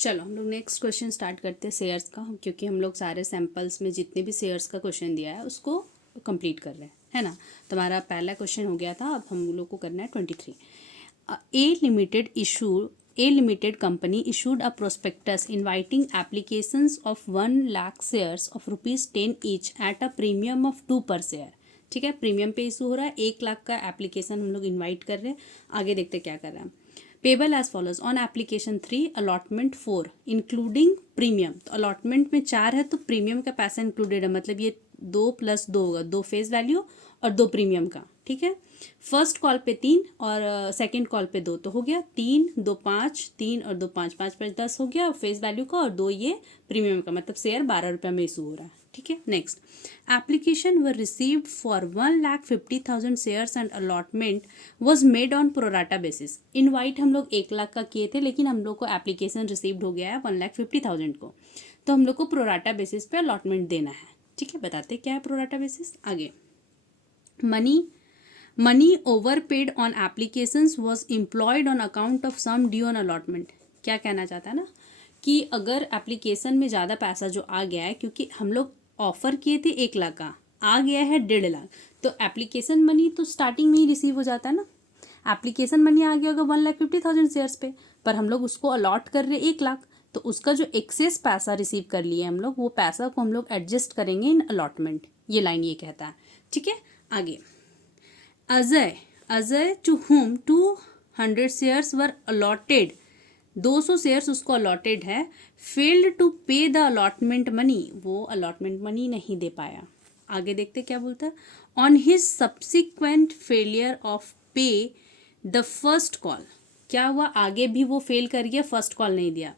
चलो हम लोग नेक्स्ट क्वेश्चन स्टार्ट करते हैं शेयर्स का, क्योंकि हम लोग सारे सैम्पल्स में जितने भी शेयर्स का क्वेश्चन दिया है उसको कंप्लीट कर रहे हैं, है ना। तुम्हारा पहला क्वेश्चन हो गया था, अब हम लोग को करना है 23। A limited company issued a prospectus inviting applications of 1 lakh shares of ₹10 each at a premium of 2 per share। ठीक है, प्रीमियम पे इशू हो रहा है, 1 लाख का एप्लीकेशन हम लोग इन्वाइट कर रहे हैं। आगे देखते क्या कर रहा है। Payable as follows on application 3 allotment 4 including premium. तो अलॉटमेंट में 4 है तो प्रीमियम का पैसा इंक्लूडेड है, मतलब ये 2 + 2 होगा, 2 फेस वैल्यू और 2 प्रीमियम का। ठीक है, फर्स्ट कॉल पे 3 और सेकंड कॉल पे 2, तो हो गया 3 2 5, 3 और 2 5, 5 5 10 हो गया फेस वैल्यू का, और 2 ये प्रीमियम का, मतलब शेयर 12 रुपये में इशू हो रहा है। ठीक है, next application were received for 1,50,000 shares and allotment was made on pro rata basis. Invite हम लोग 1 लाख का किए थे, लेकिन हम लोग को एप्लीकेशन रिसीव्ड हो गया है 1,50,000 को, तो हम लोग को प्रोराटा बेसिस पे अलॉटमेंट देना है। ठीक है, बताते क्या है प्रोराटा बेसिस। आगे money overpaid on applications was employed on account of sum due on allotment। क्या कहना चाहता है ना, कि अगर एप्लीकेशन में ज़्यादा पैसा जो आ गया है, क्योंकि हम लोग ऑफर किए थे 1 लाख का, आ गया है 1.5 लाख, तो एप्लीकेशन मनी तो स्टार्टिंग में ही रिसीव हो जाता है ना। एप्लीकेशन मनी आ गया होगा 1,50,000 शेयर्स पे, पर हम लोग उसको अलॉट कर रहे 1 लाख, तो उसका जो एक्सेस पैसा रिसीव कर लिए हम लोग, वो पैसा को हम लोग एडजस्ट करेंगे इन अलॉटमेंट। ये लाइन ये कहता है। ठीक है, आगे Ajay to whom 200 shares were allotted, 200 shares उसको अलॉटेड है, failed to pay the allotment money, वो अलॉटमेंट मनी नहीं दे पाया। आगे देखते क्या बोलता है। On his subsequent failure of pay the first call, क्या हुआ, आगे भी वो फेल कर गया, फर्स्ट कॉल नहीं दिया।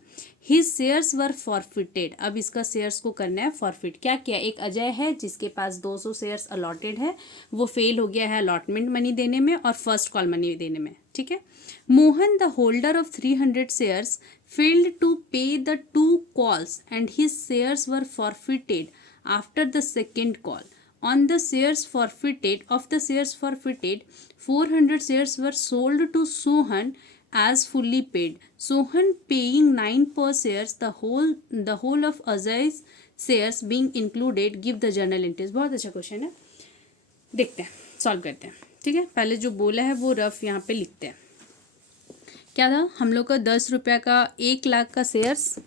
हिज शेयर्स वर फॉरफिटेड, अब इसका शेयर्स को करना है फॉरफिट। क्या किया, एक अजय है जिसके पास 200 शेयर्स अलॉटेड है, वो फेल हो गया है अलॉटमेंट मनी देने में और फर्स्ट कॉल मनी देने में। ठीक है, Mohan the holder of 300 shares failed to pay the 2 calls and his shares were forfeited after the second call. On the shares forfeited, 400 shares were sold to Sohan as fully paid. Sohan paying 9 per shares, the whole of Ajay's shares being included, give the journal entries। बहुत अच्छा question है, देखते हैं solve करते हैं। ठीक है, पहले जो बोला है वो रफ यहाँ पे लिखते हैं। क्या था, हम लोग का 10 रुपये का 1 लाख का शेयर्स,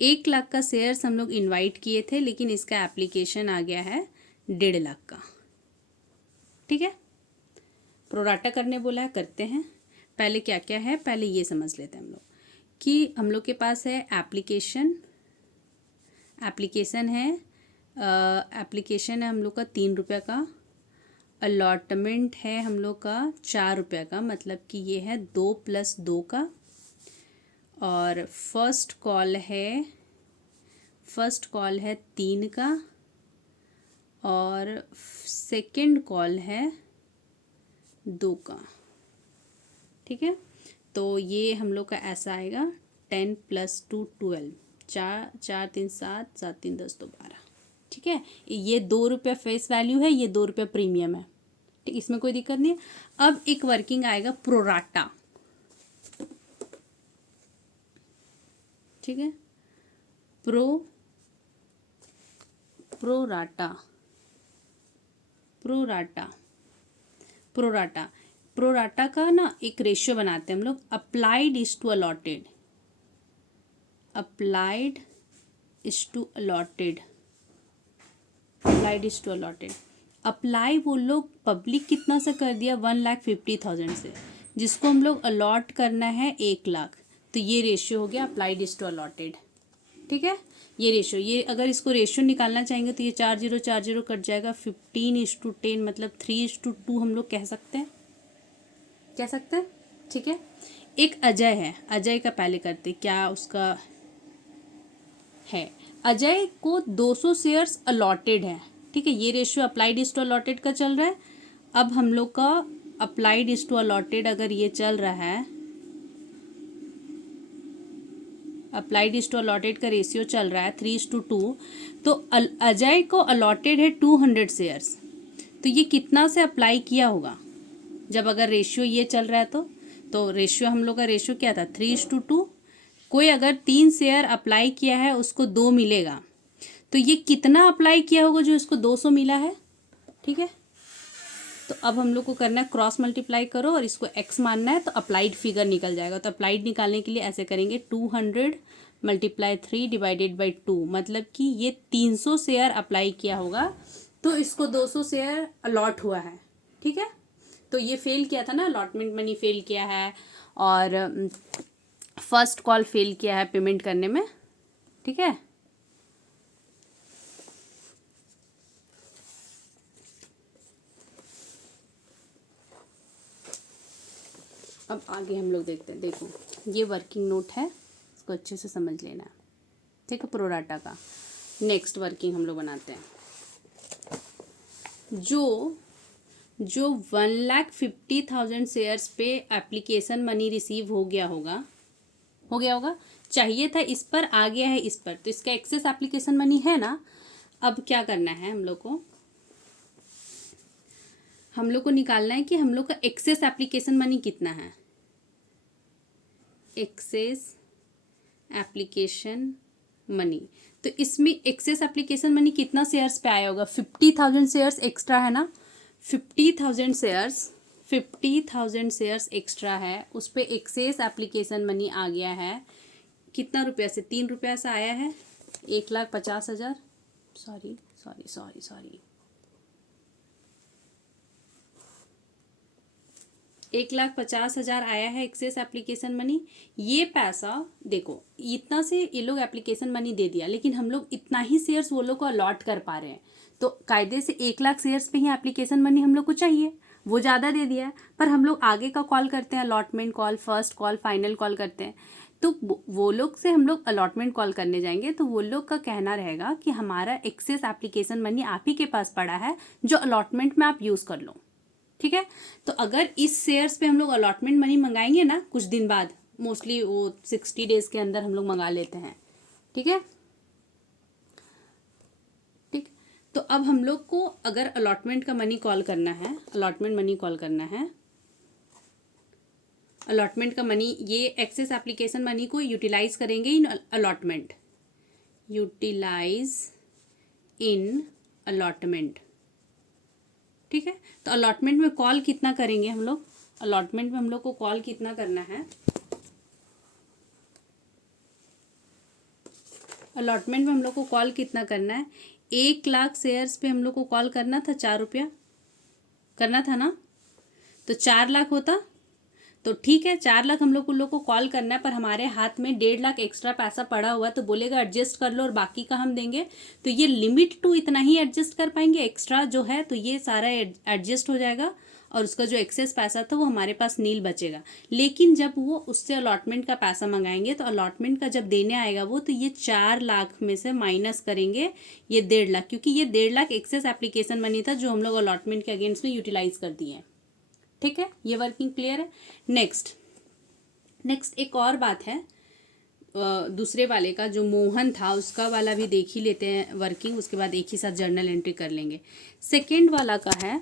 1 लाख का शेयर्स हम लोग इनवाइट किए थे, लेकिन इसका एप्लीकेशन आ गया है 1.5 लाख का। ठीक है, प्रोराटा करने बोला है, करते हैं। पहले क्या क्या है, पहले ये समझ लेते हैं हम लोग, कि हम लोग के पास है एप्लीकेशन है हम लोग का 3 रुपये का, अलॉटमेंट है हम लोग का 4 रुपये का, मतलब कि ये है 2 + 2 का, और फर्स्ट कॉल है 3 का, और सेकंड कॉल है 2 का। ठीक है, तो ये हम लोग का ऐसा आएगा 10 + 2 12, 4 4 3 7 7 3 10 2 12। ठीक है, ये 2 रुपये फेस वैल्यू है, ये 2 रुपये प्रीमियम है। ठीक, इसमें कोई दिक्कत नहीं है। अब एक वर्किंग आएगा प्रोराटा। ठीक है, प्रोराटा का ना एक रेशियो बनाते हैं हम लोग, applied is to allotted. Apply वो लोग पब्लिक कितना से कर दिया, 1,50,000 से, जिसको हम लोग अलॉट करना है 1 लाख, तो ये रेशियो हो गया अप्लाइड इज टू अलॉटेड। ठीक है, ये रेशियो, ये अगर इसको रेशियो निकालना चाहेंगे तो ये 4 0 4 0 कट जाएगा, 15:10, मतलब 3:2 हम लोग कह सकते हैं। ठीक है, एक अजय है, अजय का पहले करते क्या उसका है। अजय को 200 शेयर्स अलॉटेड है। ठीक है, ये ratio applied is to allotted का चल रहा है। अब हम लोग का अप्लाइड इज टू अलॉटेड अगर ये चल रहा है, अप्लाइड इज टू अलॉटेड का रेशियो चल रहा है 3:2, तो अजय को अलॉटेड है 200 शेयर्स, तो ये कितना से अप्लाई किया होगा, जब अगर रेशियो ये चल रहा है तो तो रेशियो हम लोग का रेशियो क्या था 3:2। कोई अगर 3 शेयर अप्लाई किया है उसको 2 मिलेगा, तो ये कितना अप्लाई किया होगा जो इसको 200 मिला है। ठीक है, तो अब हम लोग को करना है क्रॉस मल्टीप्लाई करो और इसको x मानना है, तो अप्लाइड फिगर निकल जाएगा। तो अप्लाइड निकालने के लिए ऐसे करेंगे 200 × 3 / 2, मतलब कि ये 300 शेयर अप्लाई किया होगा तो इसको 200 शेयर अलॉट हुआ है। ठीक है, तो ये फेल किया था ना, अलॉटमेंट मनी फेल किया है और फर्स्ट कॉल फेल किया है पेमेंट करने में। ठीक है, अब आगे हम लोग देखते हैं। देखो ये वर्किंग नोट है, इसको अच्छे से समझ लेना है। ठीक है, प्रोराटा का नेक्स्ट वर्किंग हम लोग बनाते हैं। जो 1,50,000 शेयर्स पे एप्लीकेशन मनी रिसीव हो गया होगा चाहिए था इस पर, आ गया है इस पर, तो इसका एक्सेस एप्लीकेशन मनी है ना। अब क्या करना है हम लोग को निकालना है कि हम लोग का एक्सेस एप्लीकेशन मनी कितना है। एक्सेस एप्लीकेशन मनी, तो इसमें एक्सेस एप्लीकेशन मनी कितना शेयर्स पे आया होगा, 50,000 शेयर्स एक्स्ट्रा है ना। 50,000 शेयर्स एक्स्ट्रा है, उस पर एक्सेस एप्लीकेशन मनी आ गया है कितना रुपया से, 3 रुपया से आया है 1,50,000। सॉरी 1,50,000 आया है एक्सेस एप्लीकेशन मनी। ये पैसा देखो इतना से ये लोग एप्लीकेशन मनी दे दिया, लेकिन हम लोग इतना ही शेयर्स वो लोग को अलॉट कर पा रहे हैं, तो कायदे से 1,00,000 शेयर्स पे ही एप्लीकेशन मनी हम लोग को चाहिए। वो ज़्यादा दे दिया है, पर हम लोग आगे का कॉल करते हैं, allotment call, first call, final call करते हैं। तो वो लोग से हम लोग अलॉटमेंट कॉल करने जाएंगे तो वो लोग का कहना रहेगा कि हमारा एक्सेस एप्लीकेशन मनी आप ही के पास पड़ा है, जो अलॉटमेंट में आप यूज़ कर लो। ठीक है, तो अगर इस शेयर्स पे हम लोग अलॉटमेंट मनी मंगाएंगे ना कुछ दिन बाद, मोस्टली वो 60 डेज के अंदर हम लोग मंगा लेते हैं। ठीक है, ठीक, तो अब हम लोग को अगर अलॉटमेंट का मनी कॉल करना है, अलॉटमेंट मनी कॉल करना है, अलॉटमेंट का मनी, ये एक्सेस एप्लीकेशन मनी को यूटिलाइज करेंगे इन अलॉटमेंट, यूटिलाइज इन अलॉटमेंट। ठीक है, तो अलॉटमेंट में कॉल कितना करेंगे हम लोग, अलॉटमेंट में हम लोग को कॉल कितना करना है, अलॉटमेंट में हम लोग को कॉल कितना करना है, 1,00,000 शेयर्स पे हम लोग को कॉल करना था 4 रुपया करना था ना, तो 4,00,000 होता तो ठीक है, 4,00,000 हम लोग को कॉल करना है, पर हमारे हाथ में 1,50,000 एक्स्ट्रा पैसा पड़ा हुआ है, तो बोलेगा एडजस्ट कर लो और बाकी का हम देंगे। तो ये लिमिट टू इतना ही एडजस्ट कर पाएंगे, एक्स्ट्रा जो है तो ये सारा एडजस्ट हो जाएगा और उसका जो एक्सेस पैसा था वो हमारे पास नील बचेगा। लेकिन जब वो उससे अलॉटमेंट का पैसा मंगाएंगे तो अलॉटमेंट का जब देने आएगा वो, तो ये 4,00,000 में से माइनस करेंगे ये 1,50,000, क्योंकि ये 1,50,000 एक्सेस एप्लीकेशन मनी था जो हम लोग अलॉटमेंट के अगेंस्ट में यूटिलाइज कर दिए हैं। ठीक है, ये वर्किंग क्लियर है। नेक्स्ट एक और बात है, दूसरे वाले का जो मोहन था उसका वाला भी देख ही लेते हैं वर्किंग, उसके बाद एक ही साथ जर्नल एंट्री कर लेंगे। सेकेंड वाला का है,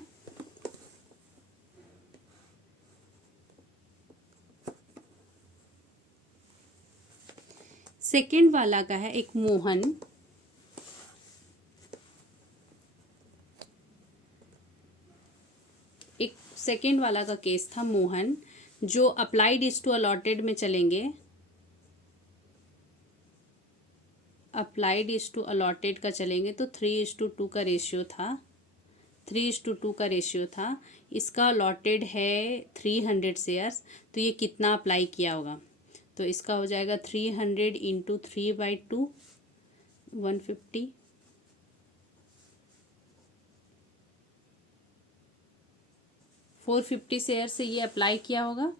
सेकेंड वाला का है एक मोहन, एक सेकेंड वाला का केस था मोहन, जो अप्लाइड इज टू अलॉटेड में चलेंगे, अप्लाइड इज टू अलॉटेड का चलेंगे तो 3:2 का रेशियो था, 3:2 का रेशियो था। इसका अलॉटेड है 300 शेयर्स, तो ये कितना अप्लाई किया होगा, तो इसका हो जाएगा 300 × 3/2 150, 450 शेयर से ये अप्लाई किया होगा,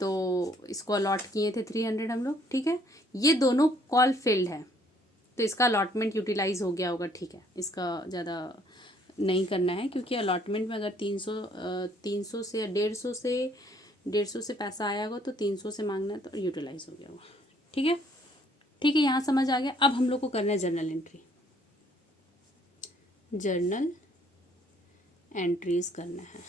तो इसको अलॉट किए थे 300 हम लोग। ठीक है, ये दोनों कॉल फेल्ड है तो इसका अलॉटमेंट यूटिलाइज हो गया होगा। ठीक है, इसका ज़्यादा नहीं करना है, क्योंकि अलॉटमेंट में अगर 300 से 150 से पैसा आया होगा तो 300 से मांगना है तो यूटिलाइज हो गया होगा। ठीक है, ठीक है, यहाँ समझ आ गया। अब हम लोग को करना है जर्नल एंट्री, जर्नल एंट्रीज करना है।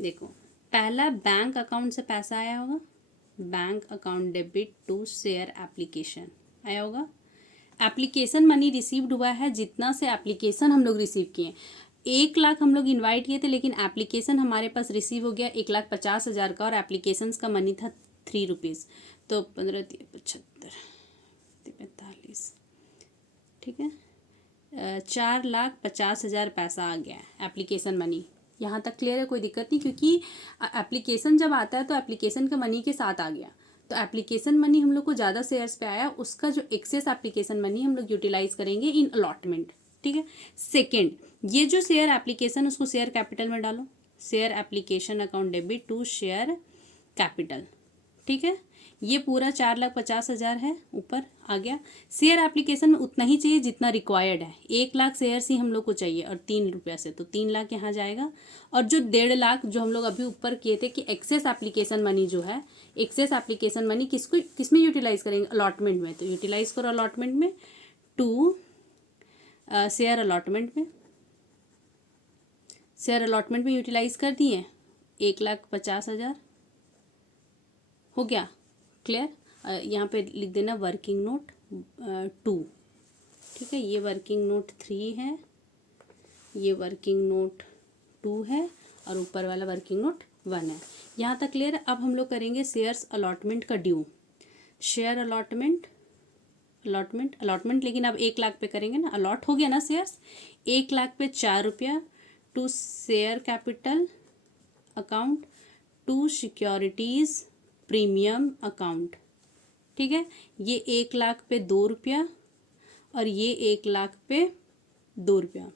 देखो पहला बैंक अकाउंट से पैसा आया होगा, bank account debit to share application आया होगा। एप्लीकेशन मनी रिसीव्ड हुआ है, जितना से एप्लीकेशन हम लोग रिसीव किए, 1 लाख हम लोग इनवाइट किए थे, लेकिन एप्लीकेशन हमारे पास रिसीव हो गया 1,50,000 का, और एप्लीकेशंस का मनी था 3 रुपीज़। तो 15 75 45, ठीक है, 4,50,000 पैसा आ गया एप्लीकेशन मनी। यहाँ तक क्लियर है, कोई दिक्कत नहीं, क्योंकि एप्लीकेशन जब आता है तो एप्लीकेशन का मनी के साथ आ गया। तो एप्लीकेशन मनी हम लोग को ज़्यादा शेयर्स पे आया, उसका जो एक्सेस एप्लीकेशन मनी हम लोग यूटिलाइज करेंगे इन अलॉटमेंट, ठीक है। सेकेंड, ये जो शेयर एप्लीकेशन उसको शेयर कैपिटल में डालो, share application account debit to share capital, ठीक है। ये पूरा 4,50,000 है, ऊपर आ गया। शेयर एप्लीकेशन में उतना ही चाहिए जितना रिक्वायर्ड है, 1 लाख शेयर्स ही हम लोग को चाहिए, और 3 रुपया से तो 3 लाख यहाँ जाएगा। और जो 1.5 लाख जो हम लोग अभी ऊपर किए थे कि एक्सेस एप्लीकेशन मनी जो है, एक्सेस एप्लीकेशन मनी किस में यूटिलाइज करेंगे, अलॉटमेंट में। तो यूटिलाइज करो अलॉटमेंट में, टू शेयर अलॉटमेंट में, शेयर अलॉटमेंट में यूटिलाइज कर दिए, 1,50,000 हो गया। क्लियर, यहाँ पे लिख देना वर्किंग नोट 2, ठीक है। ये वर्किंग नोट 3 है, ये वर्किंग नोट 2 है, और ऊपर वाला वर्किंग नोट 1 है। यहाँ तक क्लियर है। अब हम लोग करेंगे शेयर्स अलॉटमेंट का ड्यू, शेयर अलॉटमेंट लेकिन अब 1 लाख पे करेंगे ना, अलॉट हो गया ना शेयर्स, 1 लाख पे 4 रुपया to share capital account to securities premium account, ठीक है। ये 1 लाख पे 2 रुपया, और ये 1 लाख पे 2 रुपया,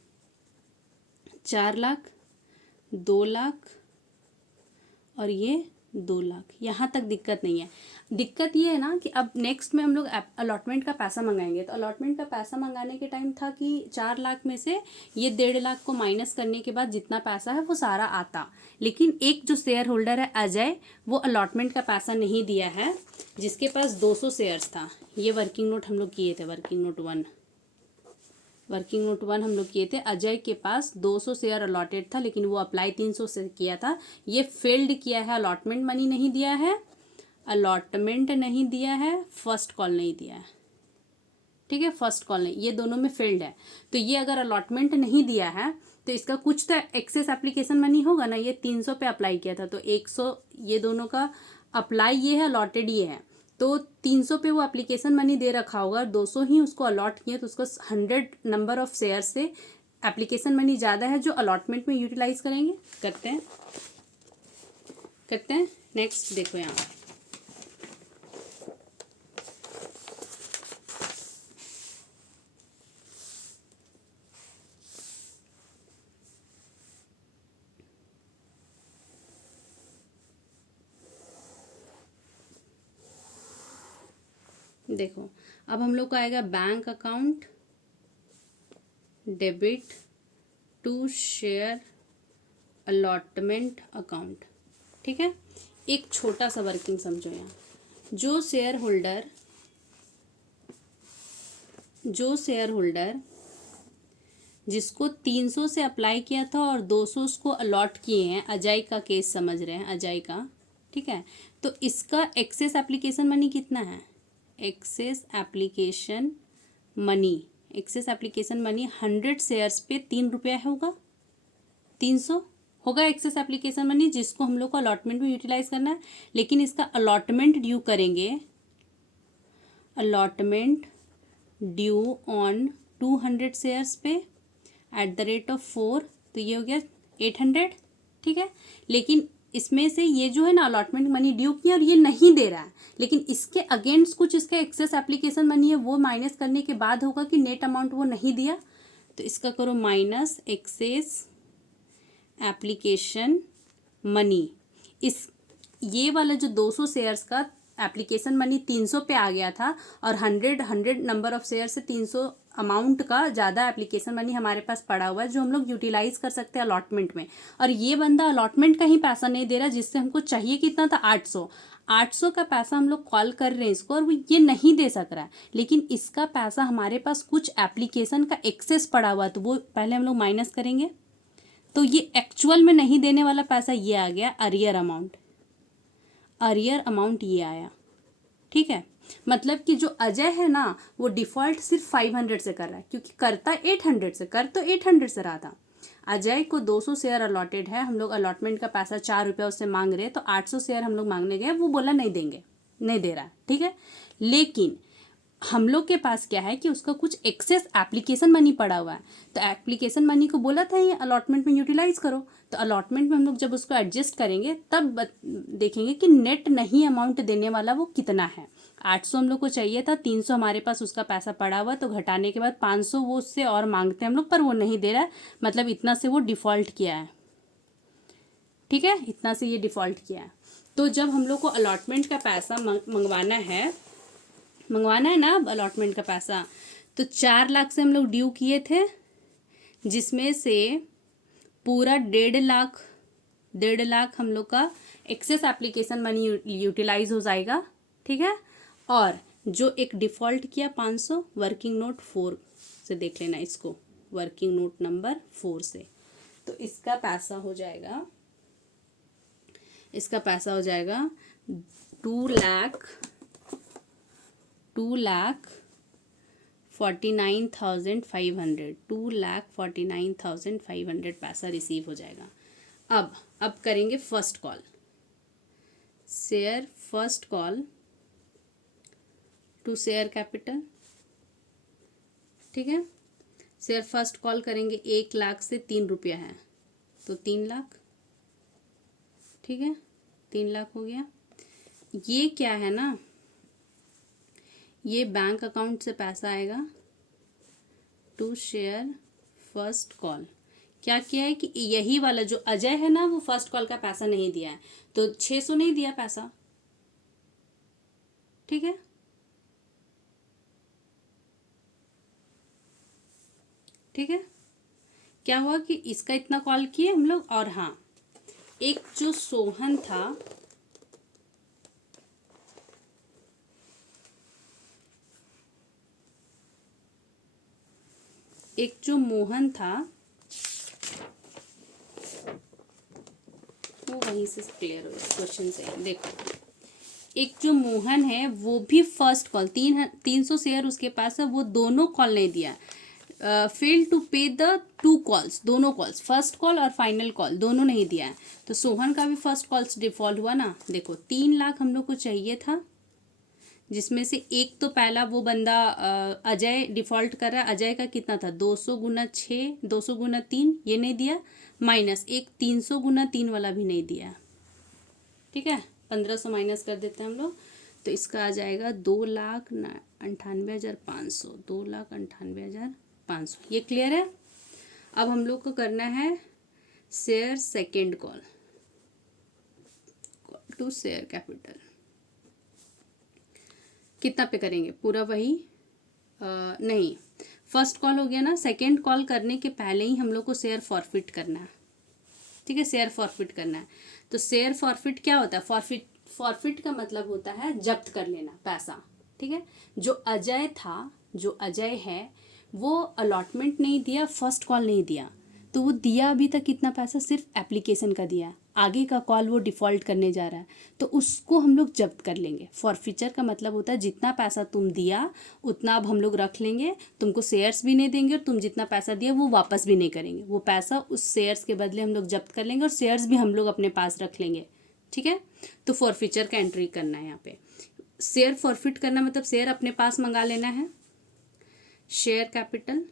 4 लाख, 2 लाख, और ये 2 लाख। यहाँ तक दिक्कत नहीं है। दिक्कत ये है ना कि अब नेक्स्ट में हम लोग अलॉटमेंट का पैसा मंगाएंगे, तो अलॉटमेंट का पैसा मंगाने के टाइम था कि 4 लाख में से ये 1.5 लाख को माइनस करने के बाद जितना पैसा है वो सारा आता। लेकिन एक जो शेयर होल्डर है अजय, वो अलॉटमेंट का पैसा नहीं दिया है, जिसके पास 200 शेयर्स था। ये वर्किंग नोट हम लोग किए थे, वर्किंग नोट 1 हम लोग किए थे। अजय के पास 200 शेयर अलॉटेड था, लेकिन वो अप्लाई 300 से किया था। ये फेल्ड किया है, अलॉटमेंट मनी नहीं दिया है, अलॉटमेंट नहीं दिया है, फर्स्ट कॉल नहीं दिया है, ठीक है। फर्स्ट कॉल नहीं, ये दोनों में फेल्ड है। तो ये अगर अलॉटमेंट नहीं दिया है तो इसका कुछ तो एक्सेस एप्लीकेशन मनी होगा ना। ये 300 पे अप्लाई किया था, तो 100, ये दोनों का अप्लाई ये है, अलॉटेड ये है, तो 300 पे वो एप्लीकेशन मनी दे रखा होगा, 200 ही उसको अलॉट किए, तो उसको 100 नंबर ऑफ शेयर से एप्लीकेशन मनी ज़्यादा है जो अलॉटमेंट में यूटिलाइज करेंगे। करते हैं नेक्स्ट। देखो यहाँ देखो, अब हम लोग को आएगा bank account debit to share allotment account, ठीक है। एक छोटा सा वर्किंग समझो यहाँ, जो शेयर होल्डर जिसको 300 से अप्लाई किया था और 200 उसको अलॉट किए हैं, अजय का केस समझ रहे हैं, अजय का, ठीक है। तो इसका एक्सेस एप्लीकेशन मनी कितना है, एक्सेस एप्लीकेशन मनी 100 शेयर्स पे 3 रुपया होगा, 300 होगा एक्सेस एप्लीकेशन मनी, जिसको हम लोग को अलॉटमेंट में यूटिलाइज करना है। लेकिन इसका अलॉटमेंट ड्यू करेंगे, अलॉटमेंट ड्यू ऑन 200 शेयर्स पे @4, तो ये हो गया 800, ठीक है। लेकिन इसमें से ये जो है ना अलॉटमेंट मनी ड्यू किया और ये नहीं दे रहा है, लेकिन इसके अगेंस्ट कुछ इसका एक्सेस एप्लीकेशन मनी है, वो माइनस करने के बाद होगा कि नेट अमाउंट वो नहीं दिया, तो इसका करो माइनस एक्सेस एप्लीकेशन मनी। इस ये वाला जो 200 शेयर्स का एप्लीकेशन मनी 300 पे आ गया था, और 100 नंबर ऑफ शेयर से 300 अमाउंट का ज़्यादा एप्लीकेशन मनी हमारे पास पड़ा हुआ है, जो हम लोग यूटिलाइज कर सकते हैं अलॉटमेंट में। और ये बंदा अलॉटमेंट का ही पैसा नहीं दे रहा, जिससे हमको चाहिए कितना था 800 का पैसा हम लोग कॉल कर रहे हैं इसको, और वो ये नहीं दे सक रहा है। लेकिन इसका पैसा हमारे पास कुछ एप्लीकेशन का एक्सेस पड़ा हुआ है, तो वो पहले हम लोग माइनस करेंगे, तो ये एक्चुअल में नहीं देने वाला पैसा ये आ गया अरियर अमाउंट, अरियर अमाउंट ये आया। ठीक है, मतलब कि जो अजय है ना वो डिफ़ॉल्ट सिर्फ 500 से कर रहा है, क्योंकि करता 800 से, कर तो 800 से रहा था। अजय को 200 शेयर अलॉटेड है, हम लोग अलॉटमेंट का पैसा 4 रुपया उससे मांग रहे हैं, तो 800 शेयर हम लोग मांगने गए, वो बोला नहीं देंगे, नहीं दे रहा है। ठीक है, लेकिन हम लोग के पास क्या है कि उसका कुछ एक्सेस एप्लीकेशन मनी पड़ा हुआ है, तो एप्लीकेशन मनी को बोला था ये अलॉटमेंट में यूटिलाइज करो, तो अलॉटमेंट में हम लोग जब उसको एडजस्ट करेंगे तब देखेंगे कि नेट नहीं अमाउंट देने वाला वो कितना है। 800 हम लोग को चाहिए था, 300 हमारे पास उसका पैसा पड़ा हुआ, तो घटाने के बाद 500 वो उससे और मांगते हैं हम लोग, पर वो नहीं दे रहा है, मतलब इतना से वो डिफ़ॉल्ट किया है। ठीक है, इतना से ये डिफ़ॉल्ट किया है। तो जब हम लोग को अलॉटमेंट का पैसा मंगवाना है ना अब अलॉटमेंट का पैसा, तो 4 लाख से हम लोग ड्यू किए थे, जिसमें से पूरा 1.5 लाख हम लोग का एक्सेस एप्लीकेशन मनी यूटिलाइज हो जाएगा। ठीक है, और जो एक डिफ़ॉल्ट किया 500 वर्किंग नोट 4 से देख लेना इसको, वर्किंग नोट नंबर 4 से, तो इसका पैसा हो जाएगा 2,49,500 पैसा रिसीव हो जाएगा। अब करेंगे first call, share first call to share capital. ठीक है, शेयर फर्स्ट कॉल करेंगे, 1 लाख से 3 रुपया है तो 3 लाख। ठीक है, 3 लाख हो गया। ये क्या है ना, ये बैंक अकाउंट से पैसा आएगा टू शेयर फर्स्ट कॉल। क्या किया है कि यही वाला जो अजय है ना वो फर्स्ट कॉल का पैसा नहीं दिया है, तो 600 नहीं दिया पैसा। ठीक है, ठीक है, क्या हुआ कि इसका इतना कॉल किए हम लोग, और हाँ एक जो सोहन था, एक जो मोहन था वो वहीं से क्लियर हो क्वेश्चन से। देखो, एक जो मोहन है वो भी फर्स्ट कॉल 300 शेयर उसके पास है, वो दोनों कॉल नहीं दिया, fail to pay the 2 calls, दोनों कॉल्स फर्स्ट कॉल और फाइनल कॉल दोनों नहीं दिया है, तो सोहन का भी फर्स्ट कॉल्स डिफॉल्ट हुआ ना। देखो 3 लाख हम लोग को चाहिए था, जिसमें से एक तो पहला वो बंदा अजय डिफ़ॉल्ट कर रहा है, अजय का कितना था 200 गुना 6, 200 गुना 3, ये नहीं दिया, माइनस एक 300 गुना 3 वाला भी नहीं दिया। ठीक है, 1500 माइनस कर देते हैं हम लोग, तो इसका आ जाएगा 2,98,500, 2,98,500। ये क्लियर है। अब हम लोग को करना है share second call to share capital. कितना पे करेंगे, पूरा वही नहीं, फर्स्ट कॉल हो गया ना, सेकेंड कॉल करने के पहले ही हम लोग को शेयर फॉरफिट करना है। ठीक है, शेयर फॉरफिट करना है, तो शेयर फॉरफिट क्या होता है, फॉरफिट का मतलब होता है जब्त कर लेना पैसा। ठीक है, जो अजय था, जो अजय है, वो अलॉटमेंट नहीं दिया, फर्स्ट कॉल नहीं दिया, तो वो दिया अभी तक कितना पैसा, सिर्फ एप्लीकेशन का दिया, आगे का कॉल वो डिफ़ॉल्ट करने जा रहा है, तो उसको हम लोग जब्त कर लेंगे। फॉरफीचर का मतलब होता है जितना पैसा तुम दिया उतना अब हम लोग रख लेंगे, तुमको शेयर्स भी नहीं देंगे, और तुम जितना पैसा दिया वो वापस भी नहीं करेंगे, वो पैसा उस शेयर्स के बदले हम लोग जब्त कर लेंगे, और शेयर्स भी हम लोग अपने पास रख लेंगे। ठीक है, तो फॉरफीचर का एंट्री करना है यहाँ पे। शेयर फॉरफिट करना मतलब शेयर अपने पास मंगा लेना है, शेयर कैपिटल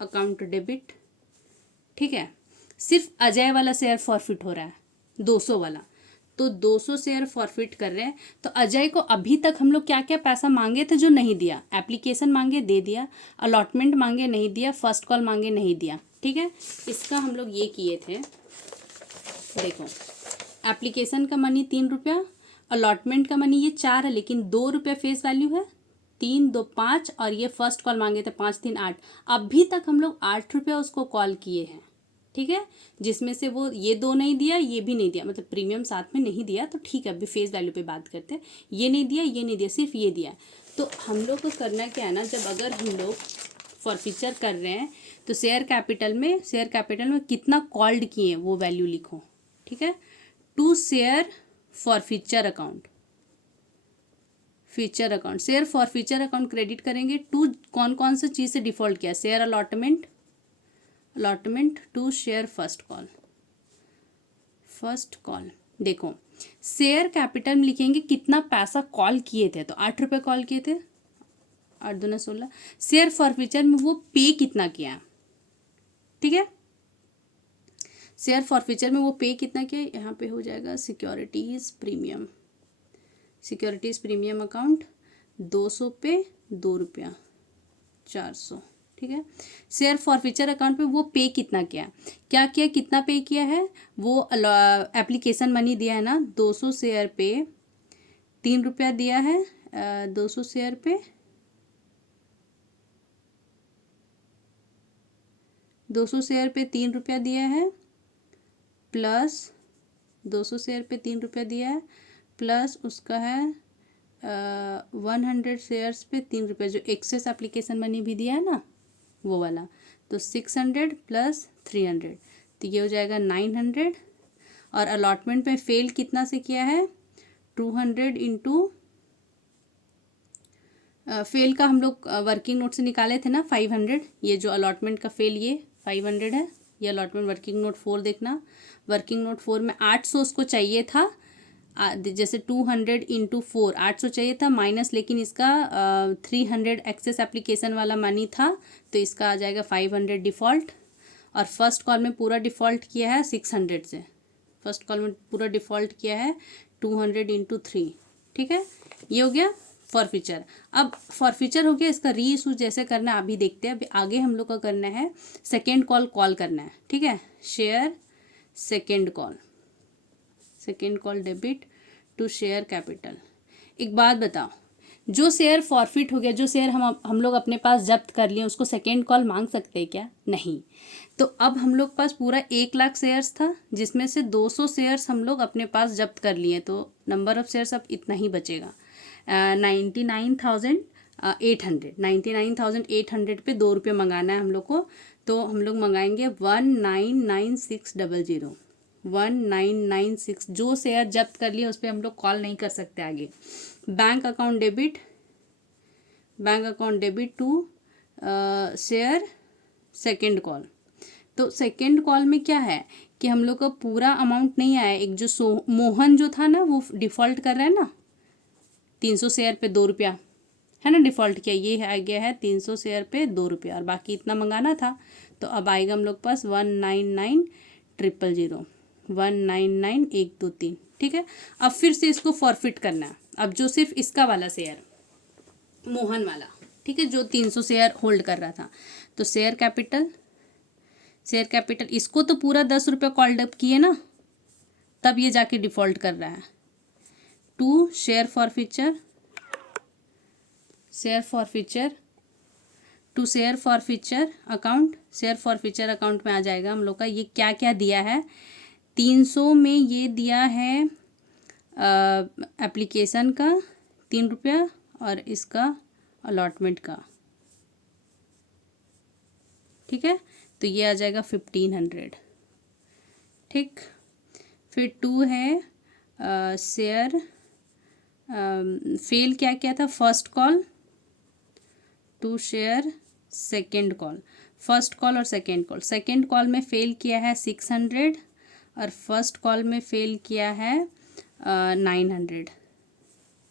अकाउंट डेबिट। ठीक है, सिर्फ अजय वाला शेयर फॉरफिट हो रहा है 200 वाला, तो 200 शेयर फॉरफिट कर रहे हैं, तो अजय को अभी तक हम लोग क्या क्या पैसा मांगे थे जो नहीं दिया, एप्लीकेशन मांगे दे दिया, अलॉटमेंट मांगे नहीं दिया, फर्स्ट कॉल मांगे नहीं दिया। ठीक है, इसका हम लोग ये किए थे, देखो एप्लीकेशन का मनी 3 रुपया, अलॉटमेंट का मनी ये 4 है, लेकिन 2 रुपया फेस वैल्यू है, 3 2 5, और ये फर्स्ट कॉल मांगे थे 5 3 8, अभी तक हम लोग 8 रुपया उसको कॉल किए हैं। ठीक है, जिसमें से वो ये 2 नहीं दिया, ये भी नहीं दिया, मतलब प्रीमियम साथ में नहीं दिया, तो ठीक है अभी फेस वैल्यू पे बात करते हैं, ये नहीं दिया, ये नहीं दिया, सिर्फ ये दिया। तो हम लोग को करना क्या है ना, जब अगर हम लोग फॉरफीचर कर रहे हैं तो शेयर कैपिटल में कितना कॉल्ड किए वो वैल्यू लिखो, ठीक है। To share for future account, share for future account credit करेंगे टू कौन कौन सी चीज़ से डिफॉल्ट किया, share allotment to share first call. देखो शेयर कैपिटल में लिखेंगे कितना पैसा कॉल किए थे, तो 8 रुपये कॉल किए थे, 8 दूना 16। शेयर फॉर फ्यूचर में वो पे कितना किया, ठीक है। शेयर फॉर फ्यूचर में वो पे कितना किया, यहाँ पे हो जाएगा सिक्योरिटीज़ प्रीमियम अकाउंट 200 पे 2 रुपया 400, ठीक है। शेयर फॉर फ्यूचर अकाउंट पे वो पे कितना किया, कितना पे किया है, वो एप्लीकेशन मनी दिया है ना, 200 शेयर पे 3 रुपया दिया है, 200 शेयर पे 3 रुपया दिया है, प्लस 200 शेयर पे 3 रुपया दिया है, प्लस उसका है 100 शेयर्स पे 3 रुपया, जो एक्सेस एप्लीकेशन मनी भी दिया है ना वो वाला, तो 600 प्लस 300, तो ये हो जाएगा 900। और अलॉटमेंट में फेल कितना से किया है, 200 इंटू फेल का हम लोग वर्किंग नोट से निकाले थे ना 500, ये जो अलॉटमेंट का फेल ये 500 है, ये अलॉटमेंट वर्किंग नोट 4 देखना, वर्किंग नोट 4 में 800 उसको चाहिए था, जैसे 200 इंटू 4 800 चाहिए था माइनस, लेकिन इसका 300 एक्सेस एप्लीकेशन वाला मनी था, तो इसका आ जाएगा 500 डिफ़ॉल्ट। और फर्स्ट कॉल में पूरा डिफ़ॉल्ट किया है 600 से, फर्स्ट कॉल में पूरा डिफ़ॉल्ट किया है 200 इंटू 3, ठीक है। ये हो गया फॉर फ्यूचर। अब फॉर फ्यूचर हो गया, इसका री इशू जैसे करना है अभी देखते हैं। अभी आगे हम लोग का करना है सेकेंड कॉल करना है, ठीक है। Share second call debit to share capital. एक बात बताओ, जो शेयर फॉरफिट हो गया, जो शेयर हम लोग अपने पास जब्त कर लिए, उसको सेकेंड कॉल मांग सकते हैं क्या, नहीं। तो अब हम लोग पास पूरा 1 लाख शेयर्स था, जिसमें से 200 शेयर्स हम लोग अपने पास जब्त कर लिए, तो नंबर ऑफ शेयर्स अब इतना ही बचेगा, 99,800 पे 2 रुपये मंगाना है हम लोग को, तो हम लोग मंगाएंगे 1996, जो शेयर जब्त कर लिया उस पर हम लोग कॉल नहीं कर सकते आगे। Bank account debit to share second call. तो सेकेंड कॉल में क्या है कि हम लोग का पूरा अमाउंट नहीं आया, एक जो मोहन जो था ना वो डिफ़ॉल्ट कर रहा है ना, 300 शेयर पे 2 रुपया है ना, डिफ़ॉल्ट किया, ये आ गया है 300 शेयर पे 2 रुपया, और बाकी इतना मंगाना था, तो अब आएगा हम लोग पास 199,199,123, ठीक है। अब फिर से इसको फॉरफिट करना है, अब जो सिर्फ इसका वाला शेयर मोहन वाला, ठीक है, जो 300 शेयर होल्ड कर रहा था, तो शेयर कैपिटल इसको तो पूरा 10 रुपये कॉल्ड अप किए ना, तब ये जाके डिफ़ॉल्ट कर रहा है, to share for future account में आ जाएगा हम लोग का। ये क्या क्या दिया है, 300 में ये दिया है एप्लीकेशन का 3 रुपया, और इसका अलॉटमेंट का, ठीक है, तो ये आ जाएगा 1500, ठीक। फिर 2 है शेयर फेल क्या था, first call to share second call, first call और सेकेंड कॉल में फेल किया है 600, और फर्स्ट कॉल में फेल किया है 900,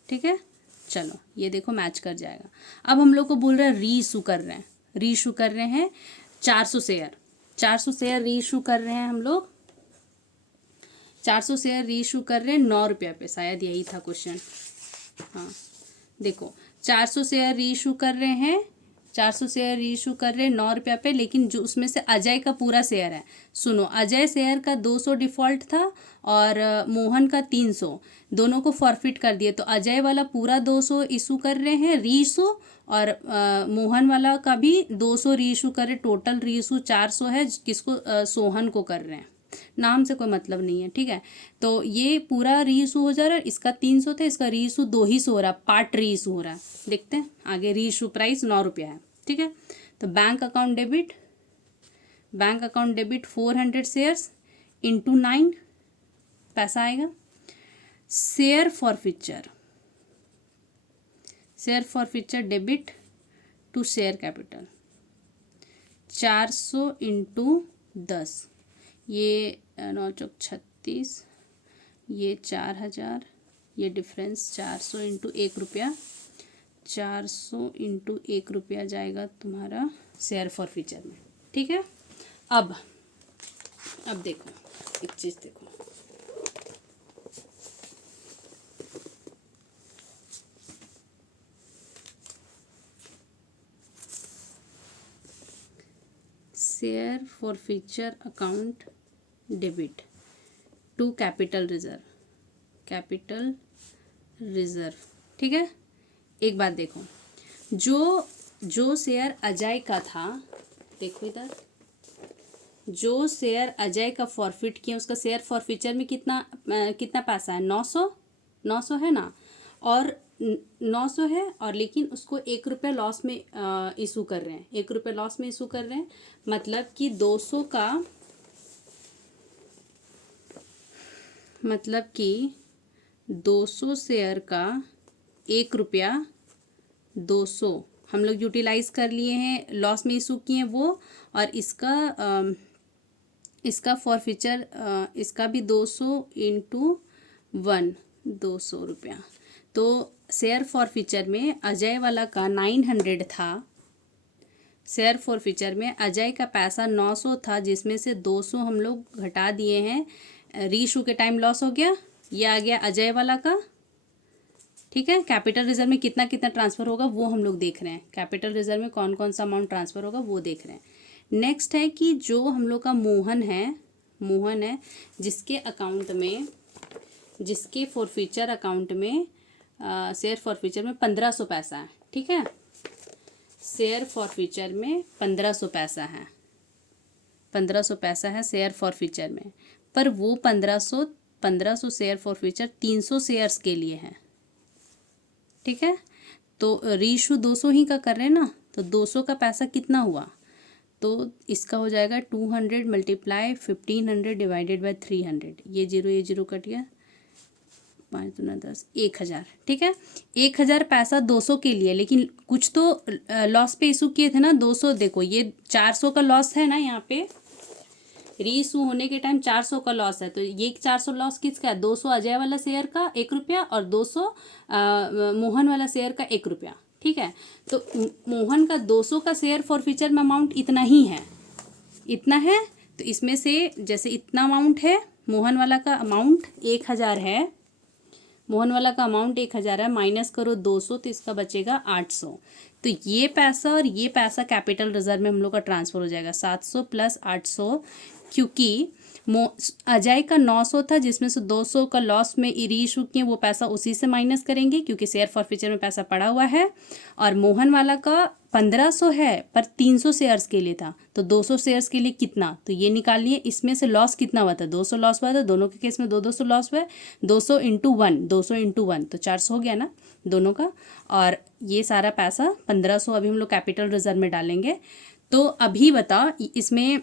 ठीक है। चलो ये देखो मैच कर जाएगा। अब हम लोग को बोल रहा है री इशू कर रहे हैं 400 शेयर री इशू कर रहे हैं हम लोग, 400 शेयर री इशू कर रहे हैं 9 रुपये पे, शायद यही था क्वेश्चन। हाँ देखो 400 शेयर री इशू कर रहे हैं 9 रुपये पे, लेकिन जो उसमें से अजय का पूरा शेयर है, सुनो, अजय शेयर का 200 डिफ़ॉल्ट था और मोहन का 300, दोनों को फॉरफिट कर दिए, तो अजय वाला पूरा 200 इशू कर रहे हैं री इशू, और मोहन वाला का भी 200 री इशू कर रहे, टोटल री इशू 400 है, किसको सोहन को कर रहे हैं, नाम से कोई मतलब नहीं है, ठीक है। तो ये पूरा री इशू हो जा रहा है, इसका 300 था, इसका री इशू 2 ही हो रहा है, पार्ट री इशू हो रहा है, देखते हैं आगे। री इशू प्राइस 9 रुपया है, ठीक है। तो bank account debit bank account debit 400 shares into 9 पैसा आएगा। Share forfeiture debit to share capital 400 into 10, ये 9 चौक 36, ये 4000, ये डिफरेंस 400 इंटू 1 रुपया, 400 इंटू 1 रुपया जाएगा तुम्हारा शेयर फॉरफीचर में। ठीक है, अब देखो एक चीज़ देखो, share forfeiture account debit to capital reserve. ठीक है, एक बात देखो, जो शेयर अजय का था, देखो इधर, जो शेयर अजय का फॉरफिट किया उसका शेयर फॉरफीचर में कितना पैसा है, 900 है ना, और 900 है, और लेकिन उसको 1 रुपया लॉस में इशू कर रहे हैं, 1 रुपया लॉस में इशू कर रहे हैं, मतलब कि 200 शेयर का 1 रुपया 200 हम लोग यूटिलाइज कर लिए हैं, लॉस में इशू किए हैं वो, और इसका फॉरफीचर इसका भी 200 इंटू 1 200 रुपया। तो शेयर फॉरफीचर में अजय वाला का 900 था, शेयर फॉरफीचर में अजय का पैसा 900 था, जिसमें से 200 हम लोग घटा दिए हैं, रीइशू के टाइम लॉस हो गया, ये आ गया अजय वाला का। ठीक है, कैपिटल रिजर्व में कितना ट्रांसफ़र होगा वो हम लोग देख रहे हैं, कैपिटल रिजर्व में कौन कौन सा अमाउंट ट्रांसफ़र होगा वो देख रहे हैं। नेक्स्ट है कि जो हम लोग का मोहन है, जिसके अकाउंट में, जिसके फॉरफीचर अकाउंट में शेयर फॉरफीचर में 1500 पैसा है। ठीक है, शेयर फॉरफीचर में 1500 पैसा है, 1500 पैसा है शेयर फॉरफीचर में, पर वो 1500 शेयर फॉरफीचर 300 शेयर्स के लिए है। ठीक है, तो रीइशू 200 ही का कर रहे हैं ना, तो 200 का पैसा कितना हुआ, तो इसका हो जाएगा 200 मल्टीप्लाई 1500 डिवाइडेड बाय 300, ये जीरो कट गया, 5 दूना 10, 1000। ठीक है, 1000 पैसा 200 के लिए, लेकिन कुछ तो लॉस पे इशू किए थे ना 200, देखो ये 400 का लॉस है ना, यहाँ पे रीइशू होने के टाइम 400 का लॉस है, तो ये 400 लॉस किसका है, 200 अजय वाला शेयर का 1 रुपया और 200 मोहन वाला शेयर का 1 रुपया। ठीक है, तो मोहन का 200 का शेयर फॉरफीचर में अमाउंट इतना है, तो इसमें से जैसे इतना अमाउंट है, मोहन वाला का अमाउंट 1000 है, माइनस करो 200, तो इसका बचेगा 800। तो ये पैसा और ये पैसा कैपिटल रिजर्व में हम लोग का ट्रांसफ़र हो जाएगा, 700 प्लस 800, क्योंकि अजय का 900 था, जिसमें से 200 का लॉस में रीइशू किए, वो पैसा उसी से माइनस करेंगे क्योंकि शेयर फॉरफीचर में पैसा पड़ा हुआ है, और मोहन वाला का 1500 है पर 300 शेयर्स के लिए था, तो 200 शेयर्स के लिए कितना, तो ये निकालिए, इसमें से लॉस कितना हुआ था, 200 लॉस हुआ था, दोनों के केस में 200 लॉस हुआ है, 200 इंटू 1 तो 400 हो गया ना दोनों का, और ये सारा पैसा 1500 अभी हम लोग कैपिटल रिजर्व में डालेंगे। तो अभी बताओ, इसमें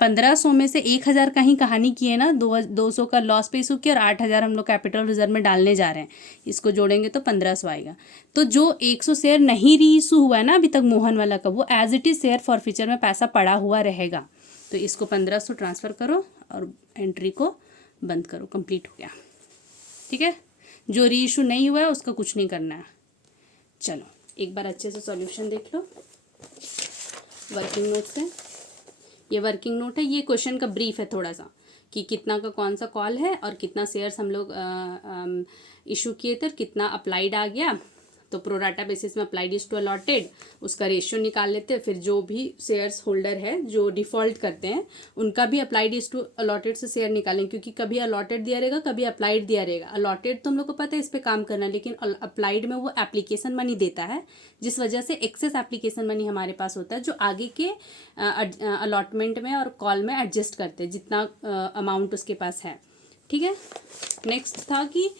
1500 में से 1000 का ही कहानी की है ना, 200 का लॉस पे इशू किया, और 8000 हम लोग कैपिटल रिजर्व में डालने जा रहे हैं, इसको जोड़ेंगे तो 1500 आएगा। तो जो 100 शेयर नहीं री इशू हुआ है ना अभी तक मोहन वाला का, वो as it is share forfeiture में पैसा पड़ा हुआ रहेगा, तो इसको 1500 ट्रांसफ़र करो और एंट्री को बंद करो, कंप्लीट हो गया। ठीक है, जो री इशू नहीं हुआ है उसका कुछ नहीं करना है। चलो एक बार अच्छे से सॉल्यूशन देख लो वर्किंग नोट से। ये वर्किंग नोट है, ये क्वेश्चन का ब्रीफ है थोड़ा सा, कि कितना का कौन सा कॉल है और कितना शेयर्स हम लोग इशू किए थे, कितना अप्लाइड आ गया, तो प्रोराटा बेसिस में अप्लाइड इज टू अलॉटेड, उसका रेशियो निकाल लेते हैं, फिर जो भी शेयर्स होल्डर है जो डिफ़ॉल्ट करते हैं उनका भी अप्लाइड इज टू अलॉटेड से शेयर निकालें, क्योंकि कभी अलॉटेड दिया रहेगा, कभी अप्लाइड दिया रहेगा। अलॉटेड तो हम लोग को पता है इस पर काम करना, लेकिन अप्लाइड में वो एप्लीकेशन मनी देता है, जिस वजह से एक्सेस एप्लीकेशन मनी हमारे पास होता है, जो आगे के अलॉटमेंट में और कॉल में एडजस्ट करते हैं जितना अमाउंट उसके पास है। ठीक है, नेक्स्ट था कि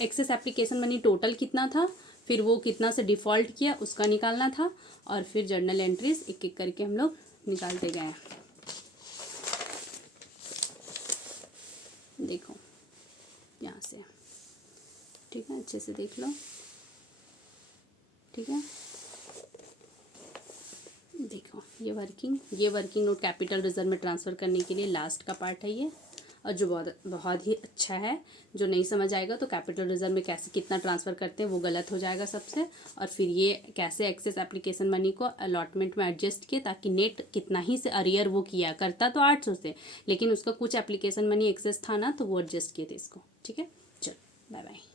एक्सेस एप्लीकेशन मनी टोटल कितना था, फिर वो कितना से डिफ़ॉल्ट किया उसका निकालना था, और फिर जर्नल एंट्रीज एक एक करके हम लोग निकालते गए। देखो यहाँ से, ठीक है, अच्छे से देख लो, ठीक है। देखो ये वर्किंग नोट कैपिटल रिजर्व में ट्रांसफ़र करने के लिए लास्ट का पार्ट है ये, और जो बहुत बहुत ही अच्छा है। जो नहीं समझ आएगा तो कैपिटल रिजर्व में कैसे कितना ट्रांसफ़र करते हैं वो गलत हो जाएगा सबसे, और फिर ये कैसे एक्सेस एप्लीकेशन मनी को अलॉटमेंट में एडजस्ट किए, ताकि नेट कितना ही से अरियर वो किया करता तो 800 से, लेकिन उसका कुछ एप्लीकेशन मनी एक्सेस था ना, तो वो एडजस्ट किए थे इसको, ठीक है। चलो बाय बाय।